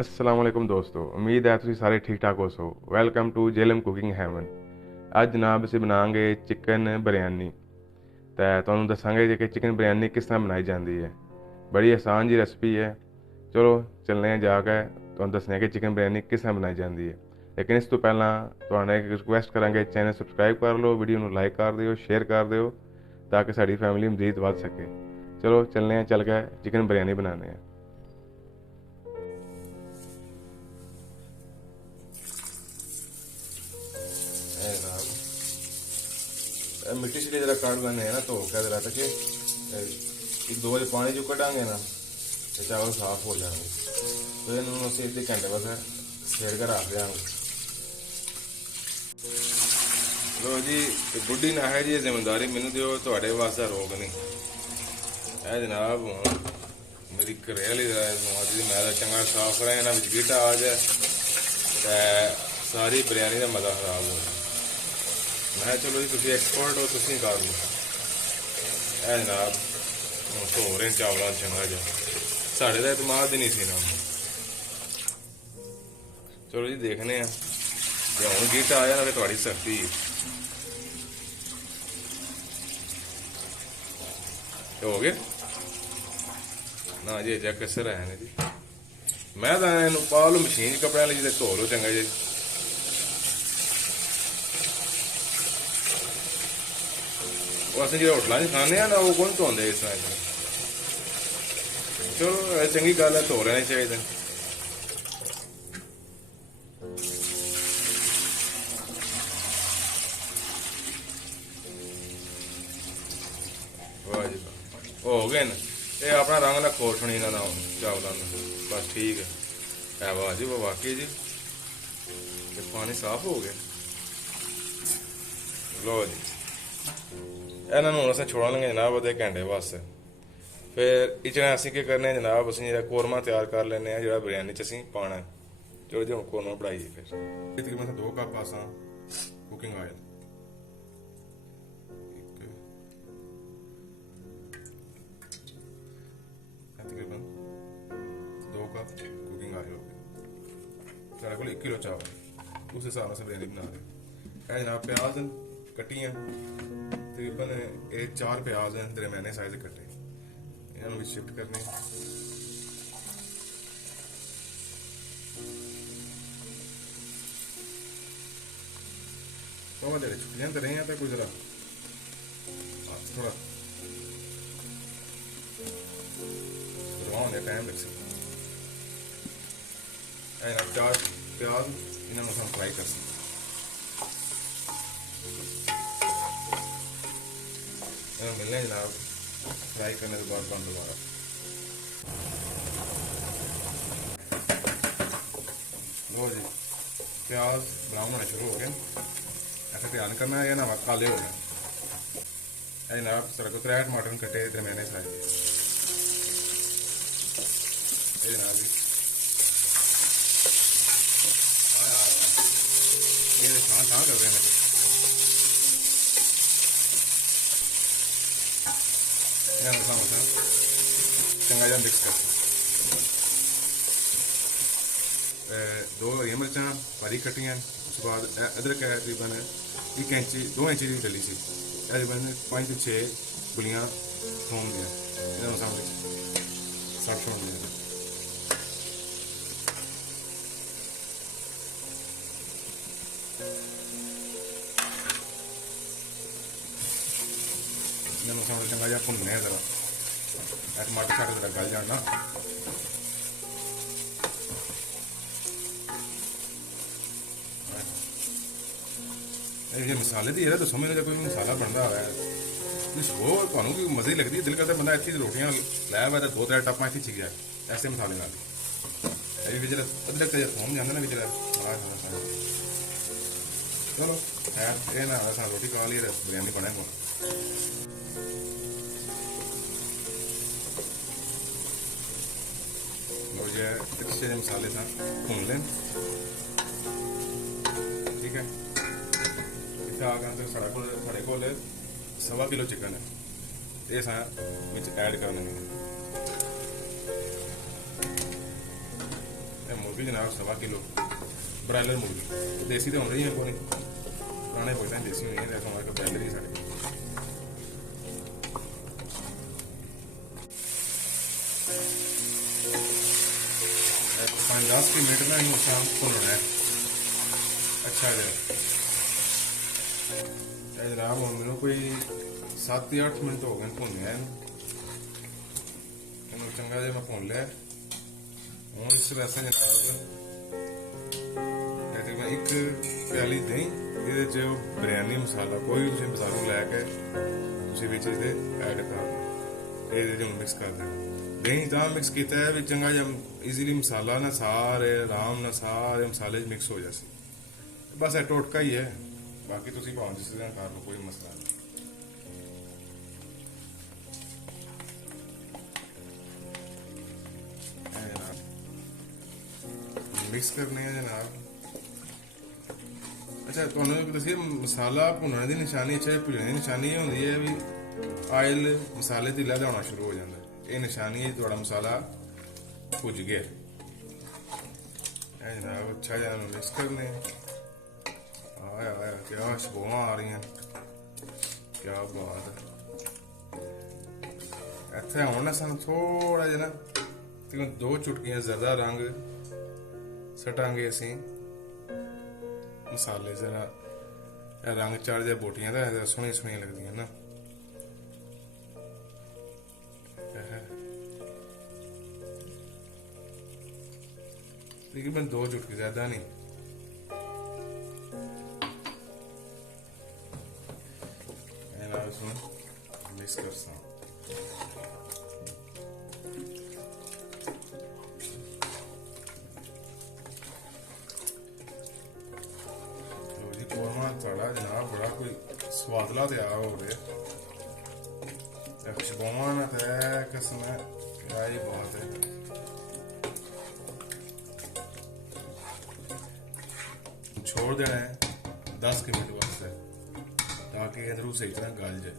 असलामुअलैकुम दोस्तों, उम्मीद है तुसीं सारे ठीक ठाक हो सो। Welcome to Jhelum cooking haven. ਅੱਜ ਜਨਾਬ ਅਸੀਂ ਬਣਾਵਾਂਗੇ ਚਿਕਨ ਬਿਰਿਆਨੀ। ਤੇ ਤੁਹਾਨੂੰ ਦੱਸਾਂਗੇ ਕਿ ਚਿਕਨ ਬਿਰਿਆਨੀ ਕਿਸ ਤਰ੍ਹਾਂ ਬਣਾਈ ਜਾਂਦੀ ਹੈ। ਬੜੀ ਆਸਾਨ ਜੀ ਰੈਸਪੀ ਹੈ। ਚਲੋ ਚੱਲਦੇ ਹਾਂ ਜਾ ਕੇ ਤੁਹਾਨੂੰ ਦੱਸਦੇ ਹਾਂ ਕਿ ਚਿਕਨ ਬਿਰਿਆਨੀ ਕਿਸ ਤਰ੍ਹਾਂ ਬਣਾਈ ਜਾਂਦੀ ਹੈ। ਲੇਕਿਨ ਇਸ ਤੋਂ ਪਹਿਲਾਂ ਤੁਹਾਨੂੰ ਇੱਕ ਰਿਕੁਐਸਟ ਕਰਾਂਗੇ, ਚੈਨਲ ਸਬਸਕ੍ਰਾਈਬ ਕਰ ਲਓ, ਵੀਡੀਓ ਨੂੰ ਲਾਈਕ ਕਰ ਦਿਓ, ਸ਼ੇਅਰ ਕਰ ਦਿਓ ਤਾਂ ਕਿ ਸਾਡੀ ਫੈਮਿਲੀ ਮਜ਼ੀਦ ਵੱਧ ਸਕੇ। ਚਲੋ ਚੱਲਦੇ ਹਾਂ, ਚੱਲ ਕੇ ਚਿਕਨ ਬਿਰਿਆਨੀ ਬਣਾਉਂਦੇ ਹਾਂ। मिट्टी से जरा काट लेने हैं ना, तो क्या जरा तक एक दो बजे पानी जो कटांगे ना तो चावल साफ हो जाएंगे। तो इन्होंने ਅਸੀਂ एक घंटे बाद छेड़ कर रख देंगे। लो जी, बुढ़ी ना है जी, जिम्मेदारी मैनू दिओ, तुहाडे वास्ते रोक नहीं है जनाब। मेरी करेली मैं चंगा साफ करा ना, गिटा आ जाए सारी बिरयानी का मज़ा खराब हो जाए। मैं चलो जी, तुम एक्सपर्ट हो, तुम कर लो। है जनाब धो रहे चावलों चंगा जा, साढ़े तो इतमाद ही नहीं सी ना। चलो जी देखने जो हूँ गिट आया ना, फिर थोड़ी सख्ती हो गए ना जी। अजा कसर है जी, मैं तो इन पा लो मशीन कपड़े वाली जी, धो लो चंगा जी। असं जो होटलों खाने ना, वो कौन धोते इस तरह। चलो चंगी गल है, धो लेने चाहिए। वाह जी हो गए ना, ये अपना रंग ना खोर सुनी ना चावलों में, बस ठीक है। वाह जी वाह, वाकई जी पानी साफ हो गया। लो जी ਇਹਨਾਂ ਨੂੰ ਅਸੀਂ ਛੋੜ ਲਾਂਗੇ ਜਨਾਬ ਅੱਧੇ ਘੰਟੇ ਵਾਸਤੇ। ਫਿਰ ਇਚਣਾ ਅਸੀਂ ਕੀ ਕਰਨੇ ਜਨਾਬ, ਅਸੀਂ ਜਿਹੜਾ ਕੋਰਮਾ ਤਿਆਰ ਕਰ ਲੈਂਦੇ ਹਾਂ, ਜਿਹੜਾ ਬਿਰਿਆਨੀ 'ਚ ਅਸੀਂ ਪਾਉਣਾ। ਚਲੋ ਜੀ ਹੁਣ ਕੋਰਮਾ ਬਣਾਈਏ। ਫਿਰ ਤਕਰੀਬਨ 2 ਕੱਪ ਆਸਾਂ ਕੁਕਿੰਗ ਆਇਲ, ਤਕਰੀਬਨ 2 ਕੱਪ ਕੁਕਿੰਗ ਆਇਲ ਹੋ ਗਏ। ਸਾਡੇ ਕੋਲ 1 ਕਿਲੋ ਚਾਵਲ, ਉਸ ਹਿਸਾਬ ਨਾਲ ਬਿਰਿਆਨੀ ਬਣਾ ਰਹੇ। ਇਹ ਜਨਾਬ ਪਿਆਜ਼ ਕੱਟੀਆਂ, तकरीबन ये 4 प्याज हैं दरमियाने साइज कट्टे, इन्होंने शिफ्ट करने। तो मैं छुट्टियां तो रही हैं, तो कोई जरा थोड़ा टाइम लग सकता है। 4 प्याज इन्होंने हम फ्राई कर सकते। मिलने जनाब फ्राई करने के बाद बंद दोबारा। लो जी प्याज ब्राउन होना शुरू हो गए, ऐसा ध्यान करना है ना काले हो गए। है जनाब सर को 3 टमाटर कटे दरमियाने साइज। ये जनाब जी ये छान कर रहे हैं। चंगा जा मिक्स कर 2 हरी मिर्चा भारी कट्टियां। उसके बाद अदरक है तकरीबन 1 इंच 2 इंच की डली सी, तकरीबन 5 से 6 गुलियां थोम दियां, इन्होंने सामने सट छोड़ दिया। इन्होंने सामने चंगा जा भुनने जरा, टमाटर सारे जरा गल जाना। ये मसाले की दसो मैंने कोई मसाला बनता है हो थानू कोई मजे लगती है, दिल करता बंदा इतनी रोटियां लै हुआ 2-3 टप्पा इतनी छिक जाए ऐसे मसाले नाल। जो अदरक थोम जाता ना जरा। चलो ये ना रोटी खा ली, बिरयानी बने को। अच्छे मसाले था भून लें, ठीक है। इतना आगे साढ़े को 1.25 किलो चिकन है, ये ऐड करने मुर्गी जनाब 1.25 किलो ब्रायलर मुर्गी देसी तो होंगे ही को नहीं पुराने बोलते हैं देसी होनी है हमारे ब्रायलर ही साढ़े 5-10 मिनट ना इन्हों शाम भुनना है अच्छा जनाब हम मैंने कोई 7-8 मिनट हो गए भुनया इन चंगा जो मैं भुन लिया हूँ इस वैसे जनाब तकरीबन 1 प्याली दही ये बिरयानी मसाला कोई भी बाजारों लैके ऐड कर ये मिक्स कर देना दही ਤਾਂ ਮਿਕਸ ਕੀਤਾ ਹੈ ਵੀ ਚੰਗਾ ਜਿਹਾ ਈਜ਼ੀਲੀ ਮਸਾਲਾ ਨਾ ਸਾਰੇ ਆਰਾਮ ਨਾਲ ਸਾਰੇ ਮਸਾਲੇ ਮਿਕਸ ਹੋ ਜਾਸੀ ਬਸ ਇਹ ਟੋਟਕਾ ਹੀ ਹੈ ਬਾਕੀ ਤੁਸੀਂ ਭਾਵੇਂ ਜਿਸ ਤਰ੍ਹਾਂ ਕਰ ਲਓ ਕੋਈ ਮਸਲਾ ਨਹੀਂ ਮਿਕਸ ਕਰਨੇ ਆ ਜਨਾਬ ਅੱਛਾ ਤੁਹਾਨੂੰ ਇੱਕ ਦੱਸਿਆ ਮਸਾਲਾ ਭੁੰਨਣ ਦੀ ਨਿਸ਼ਾਨੀ ਅੱਛਾ ਭੁੰਨਣ ਦੀ ਨਿਸ਼ਾਨੀ ਇਹ ਹੁੰਦੀ ਹੈ ਵੀ ਆਇਲ ਮਸਾਲੇ ਤੇ ਲੱਗ ਜਾਣਾ ਸ਼ੁਰੂ ਹੋ ਜਾਂਦਾ ये निशानी है थोड़ा मसाला भुज गया जनाब अच्छा जनाब मिक्स करने आया आया क्या खुशबुआं आ रही हैं क्या बात है इत्थे आना सन थोड़ा जिहा ना तकरीबन 2 चुटकियां ज़्यादा रंग सटांगे असी मसाले जरा रंग चढ़ जाए बोटियां का सोहनियां सोहनियां लगदियां ना तकरीबन 2 चुटकी ज्यादा नहीं मिक्स कर थोड़ा जनाब बड़ा कोई स्वादला तैयार हो रहा खुशबुआं ना किस्म क्या ही बात है छोड़ देना है 10 मिनट वास्ते ताकि अंदरों सही तरह गल जाए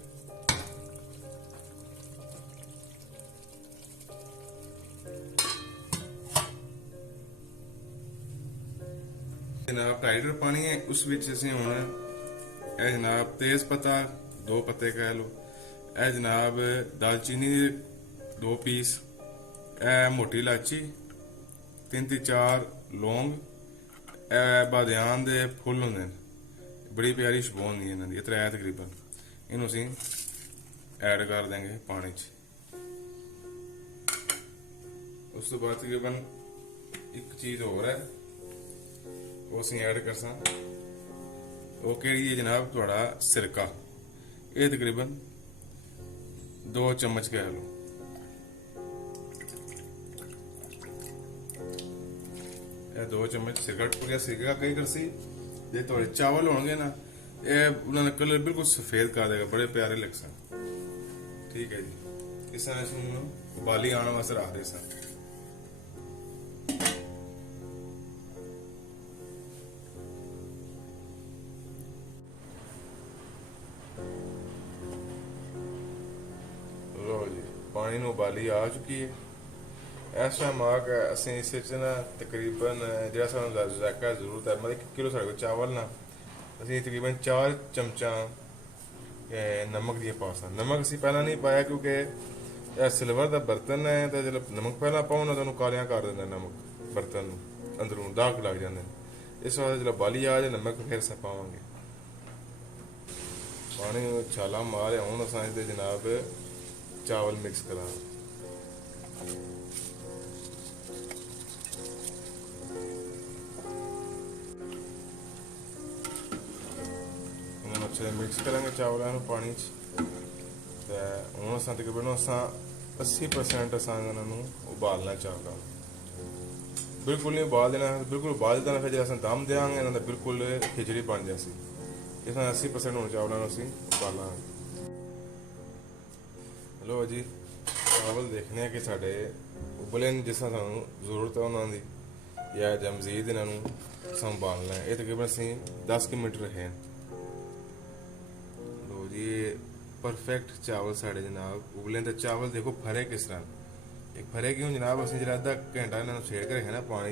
जनाब 2.5 लीटर पानी है उस विच असीं हुण जनाब तेज पत्ता 2 पत्ते कह लो जनाब दालचीनी 2 पीस मोटी इलाची 3-4 लौंग बादयान दे फुल होंगे बड़ी प्यारी खुशबू होंगी इन्हां दी 3 तकरीबन इनू असीं ऐड कर देंगे पानी च उस तो बाद तकरीबन एक चीज़ होर है वो असीं ऐड करसां वो केड़ी है जनाब तुहाड़ा सिरका ये तकरीबन 2 चम्मच कह लो ਇਹ 2 ਚਮਚ ਸਿਗਰਟ ਪੂਰਾ ਸਿਰਕਾ ਕਈ ਕਰਸੀ ਜੇ ਤੁਹਾਡੇ ਚਾਵਲ ਹੋਣਗੇ ਨਾ ਇਹ ਉਹਨਾਂ ਦਾ ਕਲਰ ਬਿਲਕੁਲ ਸਫੇਦ ਕਰ ਦੇਗਾ ਬੜੇ ਪਿਆਰੇ ਲੱਗਸਨ ਠੀਕ ਹੈ ਜੀ ਇਸ ਤਰ੍ਹਾਂ ਇਸ ਨੂੰ ਉਬਾਲੀ ਆਉਣ ਵਾਸਤੇ ਰੱਖ ਦੇ ਸਾਂ ਲੋ ਜੀ ਪਾਣੀ ਨੂੰ ਉਬਾਲੀ ਆ ਚੁੱਕੀ ਹੈ इस टाइम आ असें इस ना तकरीबन जो सानू जायका जरूरत है मतलब 1 किलो साढ़े चावल ना असीं तकरीबन 4 चमचा नमक दिए पा सकते नमक असीं पहला नहीं पाया क्योंकि सिल्वर का बर्तन है तो जो नमक पहला पाओ ना तो कालियां कर देंगे नमक बर्तन अंदरों दाग लग जाते इस वास्ते जो बाली आ जाए नमक फिर अस पावे पानी छाला मारे हूँ अस जनाब चावल मिक्स करा अच्छे मिक्स करेंगे चावलों पानी तो हूँ अस तकरीबन 80% अस उबालना चावल बिल्कुल नहीं उबाल देना बिल्कुल उबाल देना फिर जो दम देंगे इन्हों बिल्कुल खिचड़ी बन जासी इस 80% हूँ चावलों उबाला हेलो जी चावल देखने कि साढ़े उबले जिस तरह सू जरूरत है उन्होंने या मजीद इन्हों संभालना है ये तकरीबन असी 10 मिनट रहे हैं जी परफेक्ट चावल साढ़े जनाब उबले तो चावल देखो फरे किस तरह एक फरे क्यों जनाब असं जो अद्धा घंटा इन्होंने छेड़ के रखे ना पानी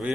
20